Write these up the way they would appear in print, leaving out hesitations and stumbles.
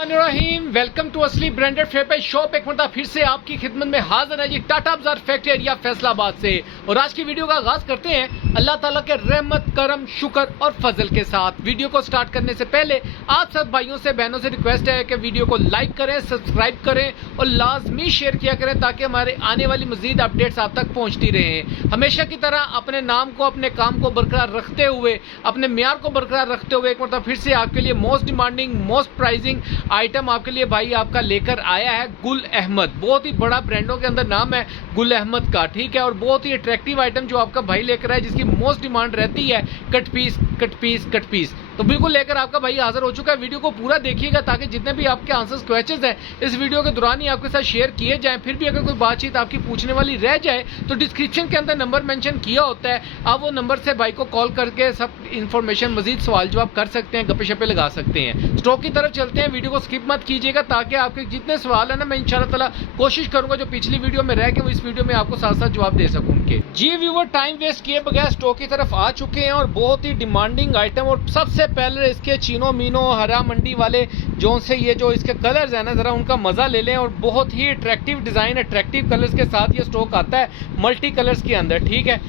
Rahim welcome to असली branded fair पे shop. एक मरतबा फिर से आपकी खिदमत में हाजिर है जी टाटा बाजार फैक्ट्री एरिया फैसलाबाद से। और आज की वीडियो का आगाज करते हैं अल्लाह ताला के रहमत करम शुक्र और फजल के साथ। वीडियो को स्टार्ट करने से पहले आप सब भाइयों से बहनों से रिक्वेस्ट है कि वीडियो को लाइक करें, सब्सक्राइब करें और लाजमी शेयर किया करें ताकि हमारे आने वाली मजीद अपडेट्स आप तक पहुंचती रहें। हमेशा की तरह अपने नाम को, अपने काम को बरकरार रखते हुए, अपने म्यार को बरकरार रखते हुए एक मरतबा फिर से आपके लिए most demanding, most pricing item आपके लिए भाई आपका लेकर आया है गुल अहमद। बहुत ही बड़ा ब्रांडों के अंदर नाम है गुल अहमद का, ठीक है। और बहुत ही अट्रैक्टिव आइटम जो आपका भाई लेकर आया, जिसकी मोस्ट डिमांड रहती है cut piece cut piece cut piece, तो बिल्कुल लेकर आपका भाई हाजिर हो चुका है। वीडियो को पूरा देखिएगा ताकि जितने भी आपके आंसर्स क्वेश्चंस हैं इस वीडियो के दौरान ही आपके साथ शेयर किए जाएं। फिर भी अगर कोई बातचीत आपकी पूछने वाली रह जाए तो डिस्क्रिप्शन के अंदर नंबर मेंशन किया होता है, आप वो नंबर से भाई को कॉल करके सब इंफॉर्मेशन मजीद सवाल जवाब कर सकते हैं, गप्पे शप्पे लगा सकते हैं। स्टॉक की तरफ चलते हैं, वीडियो को स्किप मत कीजिएगा ताकि आपके जितने सवाल है ना, मैं इंशाल्लाह ताला कोशिश करूंगा जो पिछली वीडियो में रह के वो इस वीडियो में आपको साथ साथ जवाब दे सकूं उनके। जी व्यूअर, टाइम वेस्ट किए बगैर स्टॉक की तरफ आ चुके हैं और बहुत ही डिमांडिंग आइटम। और सबसे पहले इसके चीनो मीनो हरा मंडी वाले जो से ये जो इसके कलर्स है ना, जरा उनका मजा ले लें। और बहुत ही अट्रैक्टिव डिजाइन, अट्रैक्टिव कलर्स के साथ ये स्टॉक आता है मल्टी कलर्स के अंदर, ठीक है।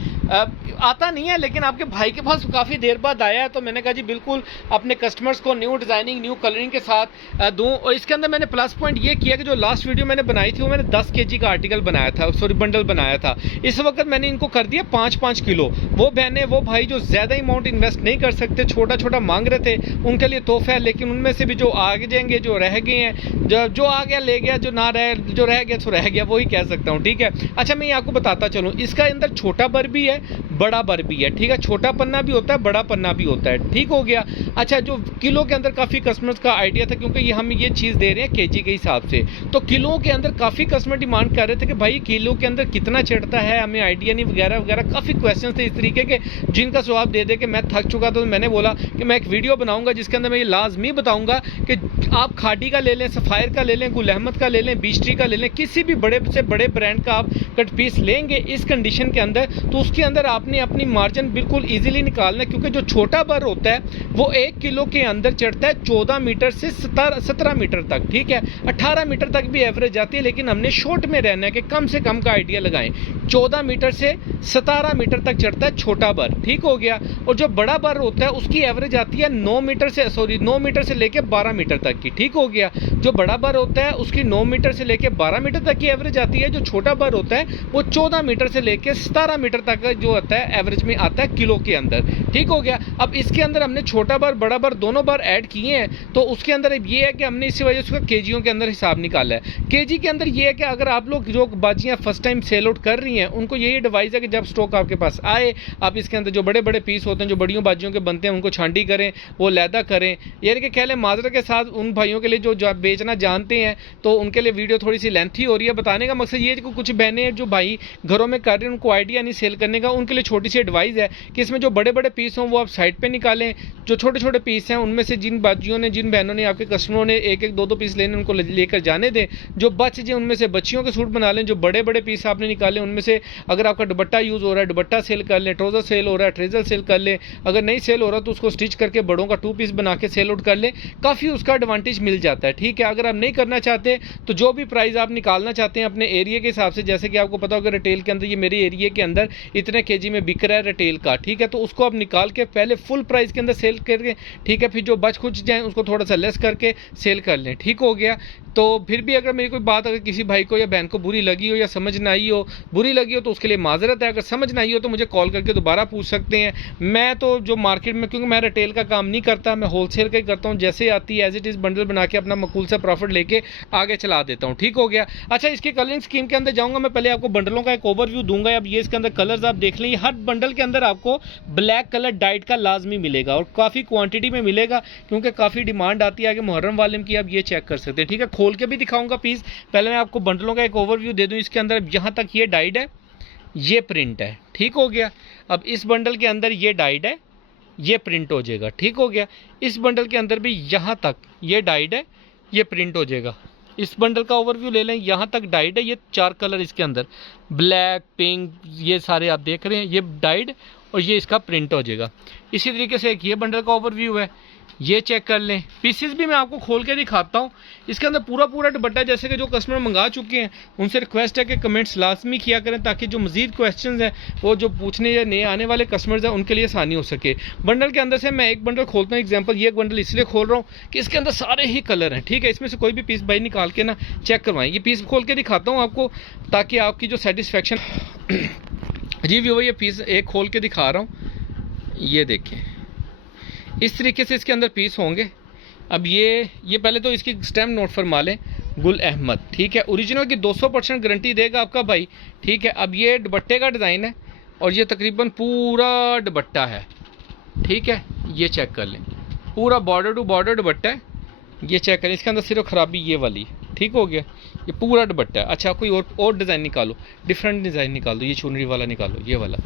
आता नहीं है लेकिन आपके भाई के पास काफी देर बाद आया है, तो मैंने कहा जी बिल्कुल अपने कस्टमर्स को न्यू डिजाइनिंग, न्यू कलरिंग के साथ दूं। और इसके अंदर मैंने प्लस पॉइंट ये किया कि जो लास्ट वीडियो मैंने बनाई थी वो मैंने 10 kg का आर्टिकल बनाया था, सॉरी बंडल बनाया था। इस वक्त मैंने इनको कर दिया 5-5 किलो। वो बहने, वो भाई जो ज्यादा अमाउंट इन्वेस्ट नहीं कर सकते, छोटा छोटा मांग रहे थे, उनके लिए तोहफा है। लेकिन उनमें से भी जो आगे जाएंगे, जो रह गए हैं, जो आ गया ले गया, जो ना रह, जो रह गया तो रह गया, वही कह सकता हूँ, ठीक है। अच्छा, मैं ये आपको बताता चलूँ, इसका अंदर छोटा बर भी है, बड़ा बर भी है, ठीक है। छोटा पन्ना भी होता है, बड़ा पन्ना भी होता है, ठीक हो गया। अच्छा, जो किलो के अंदर काफी कस्टमर्स का आइडिया था, क्योंकि ये हम ये चीज दे रहे हैं केजी के हिसाब से, तो किलो के अंदर काफी कस्टमर डिमांड कर रहे थे कि भाई किलो के अंदर कितना चढ़ता है, हमें आइडिया नहीं, वगैरह वगैरह। काफी क्वेश्चन थे इस तरीके के जिनका जवाब दे दे के मैं थक चुका था। तो मैंने बोला कि मैं एक वीडियो बनाऊंगा जिसके अंदर मैं ये लाजमी बताऊंगा कि आप खादी का ले लें, सफायर का ले लें, गुल अहमद का ले लें, बीच ट्री का ले लें, किसी भी बड़े से बड़े ब्रांड का आप कट पीस लेंगे इस कंडीशन के अंदर, तो उसके अंदर आपने अपनी मार्जिन बिल्कुल इजीली निकालना है। क्योंकि जो छोटा बर होता है वो 1 किलो के अंदर चढ़ता है 14 मीटर से 17 मीटर तक, ठीक है। 18 मीटर तक भी एवरेज आती है, लेकिन हमने शॉर्ट में रहना है कि कम से कम का आइडिया लगाएं। 14 मीटर से 17 मीटर तक चढ़ता है छोटा बर, ठीक हो गया। और जो बड़ा बर होता है उसकी एवरेज आती है 9 मीटर से लेके 12 मीटर तक की, ठीक हो गया। जो बड़ा बर होता है उसकी 9 मीटर से लेके 12 मीटर तक की एवरेज आती है। जो छोटा बर होता है वो 14 मीटर से लेके 17 मीटर तक जो आता है एवरेज में आता है किलो के अंदर, ठीक हो गया। अब इसके अंदर हमने छोटा बर, बड़ा बर दोनों बार ऐड किए हैं, तो उसके अंदर ये है कि हमने इसी वजह से केजियों के अंदर हिसाब निकाला है। केजी के अंदर ये है कि अगर आप लोग जो बाजियां फर्स्ट टाइम सेल आउट कर रही हैं उनको यही एडवाइस है कि जब स्टॉक आपके पास आए, आप इसके अंदर जो बड़े बड़े पीस होते हैं, जो बड़ियों बाजियों के बनते हैं, उनको छांडी करें, वो लैदा करें। यानी कि कह लें माजरत के साथ उन भाइयों के लिए जो बेचना जानते हैं, तो उनके लिए वीडियो थोड़ी सी लेंथी हो रही है। बताने का मकसद ये है कि कुछ बहनें हैं जो भाई घरों में कर रहे हैं, उनको आइडिया नहीं सेल करने का, उनके लिए छोटी सी एडवाइस है कि इसमें जो बड़े बड़े पीस हों वो आप साइड पे निकालें। जो छोटे छोटे पीस हैं उनमें से जिन बाजियों ने, जिन बहनों ने, आपके कस्टमरों ने एक एक दो दो पीस लेने, उनको लेकर जाने दें। जो बच जाए उनमें से बच्चियों के सूट बना लें। जो बड़े बड़े पीस आपने निकाले उनमें से अगर आपका दुपट्टा यूज हो रहा है, दुपट्टा सेल कर लें, ट्राउजर सेल हो रहा है, ट्रेजर सेल कर लें। अगर नहीं सेल हो रहा तो उसको स्टिच करके बड़ों का 2 पीस बना के सेल आउट कर लें, काफी उसका एडवांटेज मिल जाता है, ठीक है। अगर आप नहीं करना चाहते तो जो भी प्राइस आप निकालना चाहते हैं अपने एरिया के हिसाब से, जैसे कि आपको पता होगा रिटेल के अंदर ये मेरे एरिया के अंदर इतने केजी में बिक रहा है रिटेल का, ठीक है। तो उसको आप निकाल के पहले फुल प्राइस के अंदर सेल करके, ठीक है, फिर जो बच खुच जाए उसको थोड़ा सा लेस करके सेल कर लें, ठीक हो गया। तो फिर भी अगर मेरी कोई बात अगर किसी भाई को या बहन को बुरी लगी हो या समझ ना आई हो, बुरी लगी हो तो उसके लिए माजरत है। अगर समझ ना आई हो तो मुझे कॉल करके दोबारा पूछ सकते हैं। मैं तो जो मार्केट में, क्योंकि मैं रिटेल का काम नहीं करता, मैं होलसेल का ही करता हूँ, जैसे आती है एज इट इज बंडल बना के अपना मकूल से प्रॉफिट लेके आगे चला देता हूँ, ठीक हो गया। अच्छा, इसकी कलरिंग स्कीम के अंदर जाऊंगा मैं, पहले आपको बंडलों का एक ओवरव्यू दूंगा। अब ये इसके अंदर कलर्स आप देख लें, हर बंडल के अंदर आपको ब्लैक कलर डाइट का लाजमी मिलेगा और काफी क्वांटिटी में मिलेगा, क्योंकि काफी डिमांड आती है आगे मुहर्रम वाले की। आप ये चेक कर सकते हैं, ठीक है। खोल के भी दिखाऊंगा पीस, पहले मैं आपको बंडलों का एक ओवरव्यू दे दूं। इसके अंदर यहां तक ये डाइड है, ये प्रिंट है, ठीक हो गया। अब इस बंडल के अंदर ये डाइड है, ये प्रिंट हो जाएगा, ठीक हो गया। इस बंडल के अंदर भी यहां तक ये डाइड है, ये प्रिंट हो जाएगा। इस बंडल का ओवरव्यू ले लें, यहां तक डाइड है, ये 4 कलर इसके अंदर, ब्लैक, पिंक, ये सारे आप देख रहे हैं, ये डाइड और ये इसका प्रिंट हो जाएगा। इसी तरीके से एक ये बंडल का ओवरव्यू है, ये चेक कर लें। पीसेस भी मैं आपको खोल के दिखाता हूँ। इसके अंदर पूरा पूरा दुपट्टा, जैसे कि जो कस्टमर मंगा चुके हैं उनसे रिक्वेस्ट है कि कमेंट्स लाजमी किया करें, ताकि जो मजीद क्वेश्चंस हैं वो जो पूछने या नए आने वाले कस्टमर्स हैं उनके लिए आसानी हो सके। बंडल के अंदर से मैं एक बंडल खोलता हूँ। एग्जाम्पल, ये एक बंडल इसलिए खोल रहा हूँ कि इसके अंदर सारे ही कलर हैं, ठीक है। इसमें से कोई भी पीस भाई निकाल के ना चेक करवाएं। ये पीस खोल के दिखाता हूँ आपको, ताकि आपकी जो सेटिस्फेक्शन जी व्यूअर, ये पीस एक खोल के दिखा रहा हूँ। ये देखें, इस तरीके से इसके अंदर पीस होंगे। अब ये पहले तो इसकी स्टैम्प नोट फरमा लें, गुल अहमद, ठीक है। ओरिजिनल की 200% गारंटी देगा आपका भाई, ठीक है। अब ये दुपट्टे का डिज़ाइन है और ये तकरीबन पूरा दुपट्टा है, ठीक है। ये चेक कर लें, पूरा बॉर्डर टू बॉर्डर दुपट्टा है। ये चेक करें, इसके अंदर सिर्फ खराबी ये वाली, ठीक हो गया। ये पूरा दुपट्टा है। अच्छा, कोई और डिज़ाइन निकालो, डिफरेंट डिज़ाइन निकाल दो। ये चुनरी वाला निकालो, ये वाला।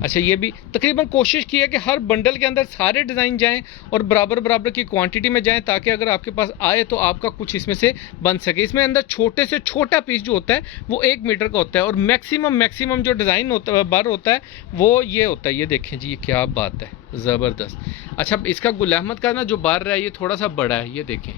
अच्छा, ये भी तकरीबन कोशिश की है कि हर बंडल के अंदर सारे डिज़ाइन जाएं और बराबर बराबर की क्वांटिटी में जाएं, ताकि अगर आपके पास आए तो आपका कुछ इसमें से बन सके। इसमें अंदर छोटे से छोटा पीस जो होता है वो 1 मीटर का होता है, और मैक्सिमम जो डिज़ाइन होता है, बार होता है, वो ये होता है। ये देखें जी, ये क्या बात है, ज़बरदस्त। अच्छा, इसका गुल अहमद का ना जो बार रहा है ये थोड़ा सा बड़ा है। ये देखें,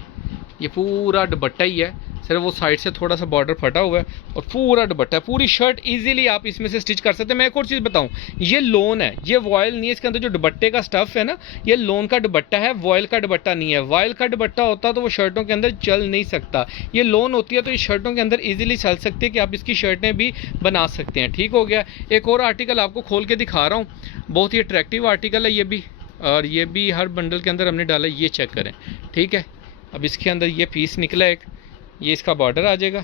ये पूरा दुपट्टा ही है, सिर्फ वो साइड से थोड़ा सा बॉर्डर फटा हुआ है और पूरा दुपट्टा है। पूरी शर्ट इजीली आप इसमें से स्टिच कर सकते हैं। मैं एक और चीज़ बताऊं, ये लोन है, ये वॉयल नहीं है। इसके अंदर जो दुपट्टे का स्टफ है ना, ये लोन का दुपट्टा है, वॉयल का दुपट्टा नहीं है। वॉयल का दुपट्टा होता तो वो शर्टों के अंदर चल नहीं सकता। ये लोन होती है तो ये शर्टों के अंदर ईजिली चल सकती है, कि आप इसकी शर्टें भी बना सकते हैं, ठीक हो गया। एक और आर्टिकल आपको खोल के दिखा रहा हूँ, बहुत ही अट्रैक्टिव आर्टिकल है ये भी, और ये भी हर बंडल के अंदर हमने डाला। ये चेक करें, ठीक है। अब इसके अंदर ये पीस निकला एक, ये इसका बॉर्डर आ जाएगा,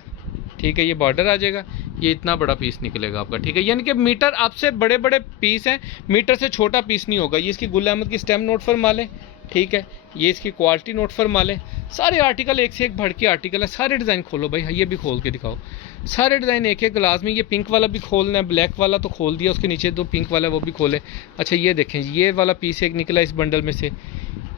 ठीक है। ये बॉर्डर आ जाएगा, ये इतना बड़ा पीस निकलेगा आपका, ठीक है। यानी कि मीटर आपसे बड़े बड़े पीस हैं, मीटर से छोटा पीस नहीं होगा। ये इसकी गुल अहमद की स्टैम्प नोट फरमा लें, ठीक है। ये इसकी क्वालिटी नोट फरमा लें। सारे आर्टिकल एक से एक बढ़ के आर्टिकल है। सारे डिज़ाइन खोलो भाई, ये भी खोल के दिखाओ। सारे डिज़ाइन एक एक ग्लास में। ये पिंक वाला भी खोलना है, ब्लैक वाला तो खोल दिया, उसके नीचे दो पिंक वाला वो भी खोले। अच्छा, ये देखें, ये वाला पीस एक निकला इस बंडल में से,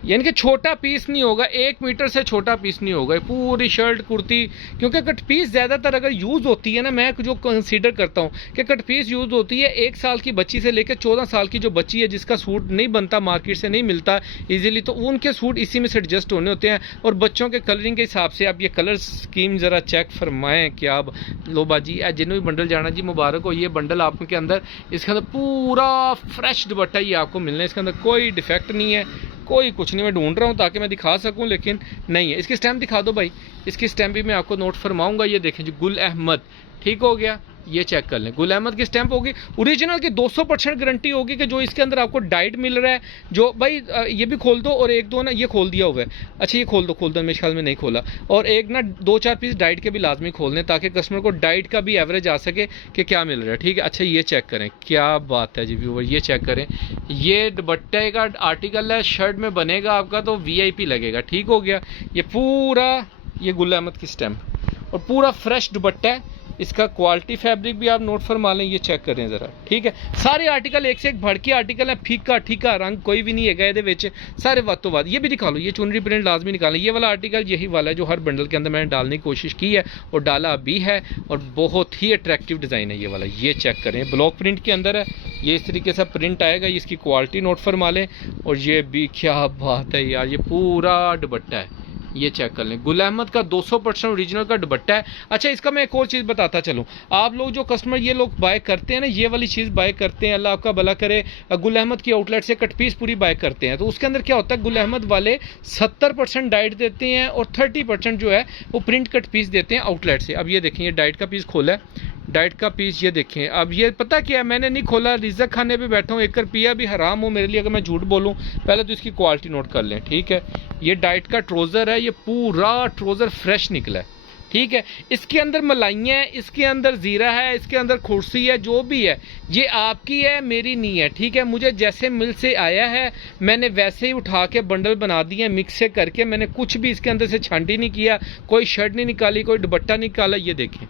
यानी कि छोटा पीस नहीं होगा, 1 मीटर से छोटा पीस नहीं होगा। पूरी शर्ट कुर्ती, क्योंकि कट पीस ज़्यादातर अगर यूज़ होती है ना, मैं जो कंसीडर करता हूँ कि कट पीस यूज़ होती है 1 साल की बच्ची से लेकर 14 साल की जो बच्ची है, जिसका सूट नहीं बनता, मार्केट से नहीं मिलता इजीली, तो उनके सूट इसी में से एडजस्ट होने होते हैं। और बच्चों के कलरिंग के हिसाब से आप ये कलर स्कीम ज़रा चेक फरमाएँ कि आप लो बाजी जिन्होंने भी बंडल जाना जी मुबारक हो। ये बंडल आपके अंदर, इसके अंदर पूरा फ्रेश दुपट्टा ये आपको मिलना है। इसके अंदर कोई डिफेक्ट नहीं है, कोई कुछ नहीं। मैं ढूंढ रहा हूँ ताकि मैं दिखा सकूँ, लेकिन नहीं है। इसकी स्टैम्प दिखा दो भाई, इसकी स्टैम्प भी मैं आपको नोट फरमाऊंगा। ये देखें जी, गुल अहमद, ठीक हो गया। ये चेक कर लें, गुल अहमद की स्टैम्प होगी। ओरिजिनल की 200% गारंटी होगी कि जो इसके अंदर आपको डाइट मिल रहा है, जो भाई ये भी खोल दो, और एक दो ना ये खोल दिया हुआ है। अच्छा, ये खोल दो, मेरे ख्याल में नहीं खोला। और एक ना 2-4 पीस डाइट के भी लाजमी खोल दें, ताकि कस्टमर को डाइट का भी एवरेज आ सके कि क्या मिल रहा है, ठीक है। अच्छा, ये चेक करें, क्या बात है जी व्यूअर, ये चेक करें। ये दुपट्टे का आर्टिकल है, शर्ट में बनेगा आपका तो VIP लगेगा, ठीक हो गया। ये पूरा ये गुल अहमद की स्टैम्प और पूरा फ्रेश दुपट्टा है। इसका क्वालिटी फैब्रिक भी आप नोट फरमा लें, ये चेक करें ज़रा, ठीक है। सारे आर्टिकल एक से एक भड़के आर्टिकल है, फीका ठीका रंग कोई भी नहीं है ये सारे वातों वाद। ये भी दिखा लो, ये चुनरी प्रिंट लाजमी निकालें। ये वाला आर्टिकल यही वाला है जो हर बंडल के अंदर मैंने डालने की कोशिश की है और डाला भी है, और बहुत ही अट्रैक्टिव डिज़ाइन है ये वाला। ये चेक करें, ब्लॉक प्रिंट के अंदर है, ये इस तरीके से प्रिंट आएगा। इसकी क्वालिटी नोट फरमा लें। और ये भी क्या बात है यार, ये पूरा दुपट्टा है, ये चेक कर लें। गुल अहमद का 200% ओरिजिनल का दुपट्टा है। अच्छा, इसका मैं एक और चीज़ बताता चलूँ, आप लोग जो कस्टमर ये लोग बाय करते हैं ना, ये वाली चीज़ बाय करते हैं, अल्लाह आपका भला करे, गुल अहमद की आउटलेट से कट पीस पूरी बाय करते हैं, तो उसके अंदर क्या होता है, गुल अहमद वाले 70% डाइट देते हैं और 30% जो है वो प्रिंट कट पीस देते हैं आउटलेट से। अब ये देखें, ये डाइट का पीस खोला है, डाइट का पीस ये देखें। अब ये पता क्या है, मैंने नहीं खोला, रिज़्क खाने पे बैठा हूँ, 1 रुपया भी हराम हो मेरे लिए अगर मैं झूठ बोलूँ। पहले तो इसकी क्वालिटी नोट कर लें, ठीक है। ये डाइट का ट्रोज़र है, ये पूरा ट्रोज़र फ्रेश निकला है, ठीक है। इसके अंदर मलाइयाँ है, इसके अंदर ज़ीरा है, इसके अंदर खुर्सी है, जो भी है ये आपकी है, मेरी नहीं है, ठीक है। मुझे जैसे मिल से आया है मैंने वैसे ही उठा के बंडल बना दिए मिक्स से करके। मैंने कुछ भी इसके अंदर से छांटी नहीं किया, कोई शर्ट नहीं निकाली, कोई दुपट्टा निकाला। ये देखें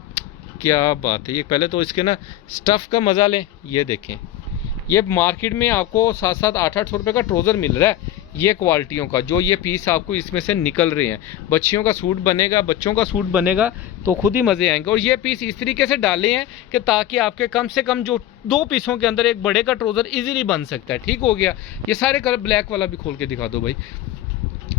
क्या बात है। ये पहले तो इसके ना स्टफ़ का मज़ा लें। ये देखें, ये मार्केट में आपको 700 800 रुपये का ट्रोज़र मिल रहा है ये क्वालिटियों का, जो ये पीस आपको इसमें से निकल रहे हैं। बच्चियों का सूट बनेगा, बच्चों का सूट बनेगा तो खुद ही मज़े आएंगे। और ये पीस इस तरीके से डाले हैं कि ताकि आपके कम से कम जो 2 पीसों के अंदर एक बड़े का ट्रोज़र इजीली बन सकता है, ठीक हो गया। ये सारे कलर, ब्लैक वाला भी खोल के दिखा दो भाई।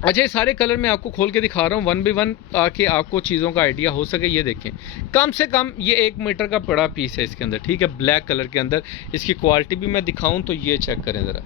अच्छा, ये सारे कलर मैं आपको खोल के दिखा रहा हूँ वन बाई वन, ताकि आपको चीज़ों का आइडिया हो सके। ये देखें, कम से कम ये 1 मीटर का बड़ा पीस है इसके अंदर, ठीक है, ब्लैक कलर के अंदर। इसकी क्वालिटी भी मैं दिखाऊं तो ये चेक करें ज़रा,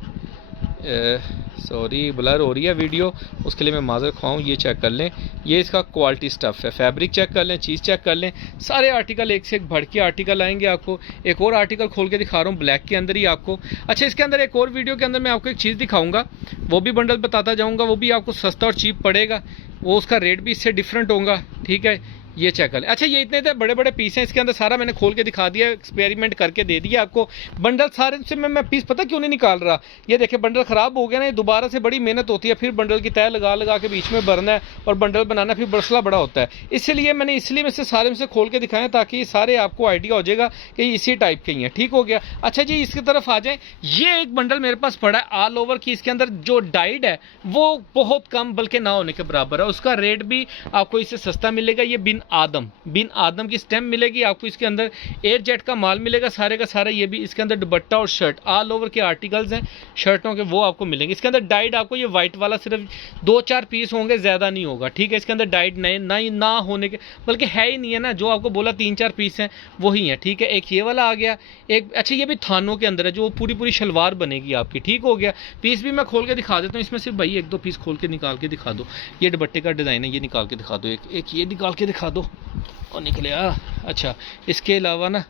सॉरी ब्लर हो रही है वीडियो, उसके लिए मैं माजर खाऊँ। ये चेक कर लें, ये इसका क्वालिटी स्टफ़ है। फैब्रिक चेक कर लें, चीज़ चेक कर लें। सारे आर्टिकल एक से एक बढ़ के आर्टिकल आएंगे आपको। एक और आर्टिकल खोल के दिखा रहा हूँ ब्लैक के अंदर ही आपको। अच्छा, इसके अंदर एक और वीडियो के अंदर मैं आपको एक चीज़ दिखाऊंगा, वो भी बंडल बताता जाऊँगा, वो भी आपको सस्ता और चीप पड़ेगा, वो उसका रेट भी इससे डिफरेंट होगा, ठीक है। ये चेक कर लें। अच्छा, ये इतने बड़े बड़े पीस हैं इसके अंदर, सारा मैंने खोल के दिखा दिया, एक्सपेरिमेंट करके दे दिया आपको। बंडल सारे से मैं पीस पता क्यों नहीं निकाल रहा, ये देखिए बंडल ख़राब हो गया ना, ये दोबारा से बड़ी मेहनत होती है, फिर बंडल की तय लगा लगा के बीच में भरना है और बंडल बनाना, फिर मसला बड़ा होता है। इसलिए मैंने में से सारे में से खोल के दिखाएं, ताकि सारे आपको आइडिया हो जाएगा कि इसी टाइप के ही हैं, ठीक हो गया। अच्छा जी, इसकी तरफ आ जाए। ये एक बंडल मेरे पास पड़ा है ऑल ओवर की, इसके अंदर जो डाइड है वो बहुत कम, बल्कि ना होने के बराबर है। उसका रेट भी आपको इससे सस्ता मिलेगा। ये बिन आदम की स्टेम मिलेगी आपको, इसके अंदर एयर जेट का माल मिलेगा सारे का सारा। ये भी इसके अंदर दुपट्टा और शर्ट ऑल ओवर के आर्टिकल्स हैं शर्टों के, वो आपको मिलेंगे। इसके अंदर डाइड आपको ये वाइट वाला सिर्फ 2-4 पीस होंगे, ज़्यादा नहीं होगा, ठीक है। इसके अंदर डाइड ना होने के, बल्कि है ही नहीं है ना, जो आपको बोला 3-4 पीस हैं वही हैं, ठीक है। एक ये वाला आ गया, एक अच्छा ये भी थानों के अंदर है, जो पूरी शलवार बनेगी आपकी, ठीक हो गया। पीस भी मैं खोल के दिखा देता हूँ, इसमें से भाई 1-2 पीस खोल के निकाल के दिखा दो। ये दुपट्टे का डिज़ाइन है, ये निकाल के दिखा दो, एक ये निकाल के दिखा दो और निकले। अच्छा, इसके अलावा ना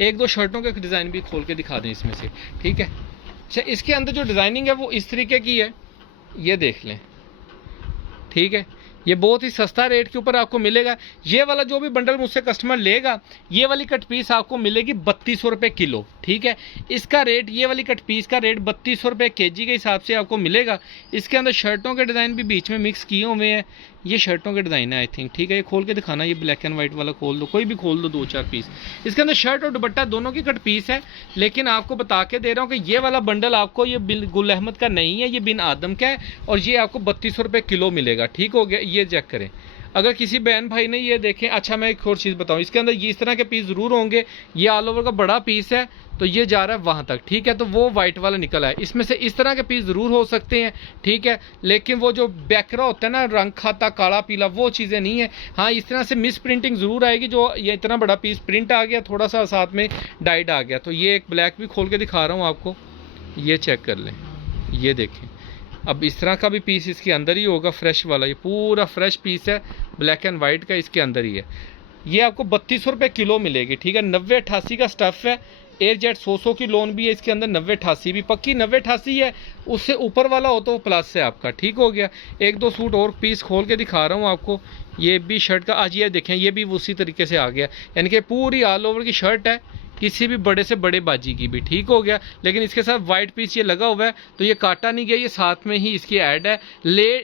1-2 शर्टों के डिज़ाइन भी खोल के दिखा दें इसमें से, ठीक है। अच्छा, इसके अंदर जो डिज़ाइनिंग है वो इस तरीके की है, ये देख लें, ठीक है। ये बहुत ही सस्ता रेट के ऊपर आपको मिलेगा। ये वाला जो भी बंडल मुझसे कस्टमर लेगा, ये वाली कट पीस आपको मिलेगी 3200 रुपये किलो, ठीक है। इसका रेट, ये वाली कट पीस का रेट 3200 रुपये केजी के हिसाब से आपको मिलेगा। इसके अंदर शर्टों के डिज़ाइन भी बीच में मिक्स किए हुए हैं, ये शर्टों के डिज़ाइन है आई थिंक, ठीक है। ये खोल के दिखाना, ये ब्लैक एंड वाइट वाला खोल दो, कोई भी खोल दो 2-4 पीस। इसके अंदर शर्ट और दुपट्टा दोनों की कट पीस है, लेकिन आपको बता के दे रहा हूँ कि ये वाला बंडल आपको ये गुल अहमद का नहीं है, ये बिन आदम का है, और ये आपको 3200 रुपये किलो मिलेगा, ठीक हो गया। ये चेक करें, अगर किसी बहन भाई ने ये देखें। अच्छा, मैं एक और चीज़ बताऊं, इसके अंदर ये इस तरह के पीस ज़रूर होंगे। ये ऑल ओवर का बड़ा पीस है, तो ये जा रहा है वहाँ तक, ठीक है। तो वो वाइट वाला निकला है, इसमें से इस तरह के पीस ज़रूर हो सकते हैं, ठीक है। लेकिन वो जो बैकरा होता है ना, रंग खाता काला पीला, वो चीज़ें नहीं है। हाँ, इस तरह से मिस प्रिंटिंग ज़रूर आएगी, जो ये इतना बड़ा पीस प्रिंट आ गया, थोड़ा सा साथ में डाइड आ गया। तो ये एक ब्लैक भी खोल के दिखा रहा हूँ आपको, ये चेक कर लें, ये देखें। अब इस तरह का भी पीस इसके अंदर ही होगा, फ्रेश वाला, ये पूरा फ्रेश पीस है, ब्लैक एंड वाइट का इसके अंदर ही है। ये आपको 3200 रुपये किलो मिलेगी, ठीक है। 90-88 का स्टफ़ है, एयर जेट 100 की लोन भी है इसके अंदर, 90-88 भी पक्की 90-88 है। उससे ऊपर वाला हो तो वो प्लस है आपका, ठीक हो गया। 1-2 सूट और पीस खोल के दिखा रहा हूँ आपको। ये भी शर्ट का आज ये देखें, ये भी उसी तरीके से आ गया, यानी कि पूरी ऑल ओवर की शर्ट है, किसी भी बड़े से बड़े बाजी की भी, ठीक हो गया। लेकिन इसके साथ वाइट पीस ये लगा हुआ है, तो ये काटा नहीं गया, ये साथ में ही इसकी ऐड है।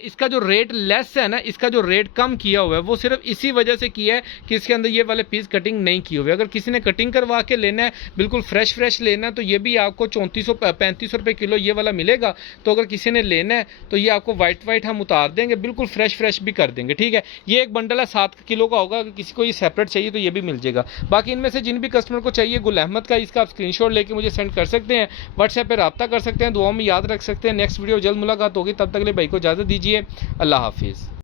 इसका जो रेट लेस है ना, इसका जो रेट कम किया हुआ है, वो सिर्फ इसी वजह से किया है कि इसके अंदर ये वाले पीस कटिंग नहीं किए हुए। अगर किसी ने कटिंग करवा के लेना है, बिल्कुल फ्रेश लेना है, तो ये भी आपको 3435 रुपये किलो ये वाला मिलेगा। तो अगर किसी ने लेना है तो ये आपको वाइट हम उतार देंगे, बिल्कुल फ्रेश भी कर देंगे, ठीक है। ये एक बंडल है 7 किलो का होगा, अगर किसी को ये सेपरेट चाहिए तो ये भी मिल जाएगा। बाकी इनमें से जिन भी कस्टमर को चाहिए गुल अहमद का, इसका आप स्क्रीनशॉट लेके मुझे सेंड कर सकते हैं, व्हाट्सएप पे रब्ता कर सकते हैं। दुआओं में याद रख सकते हैं। नेक्स्ट वीडियो जल्द मुलाकात होगी, तब तक के लिए भाई को इजाज़त दीजिए। अल्लाह हाफिज़।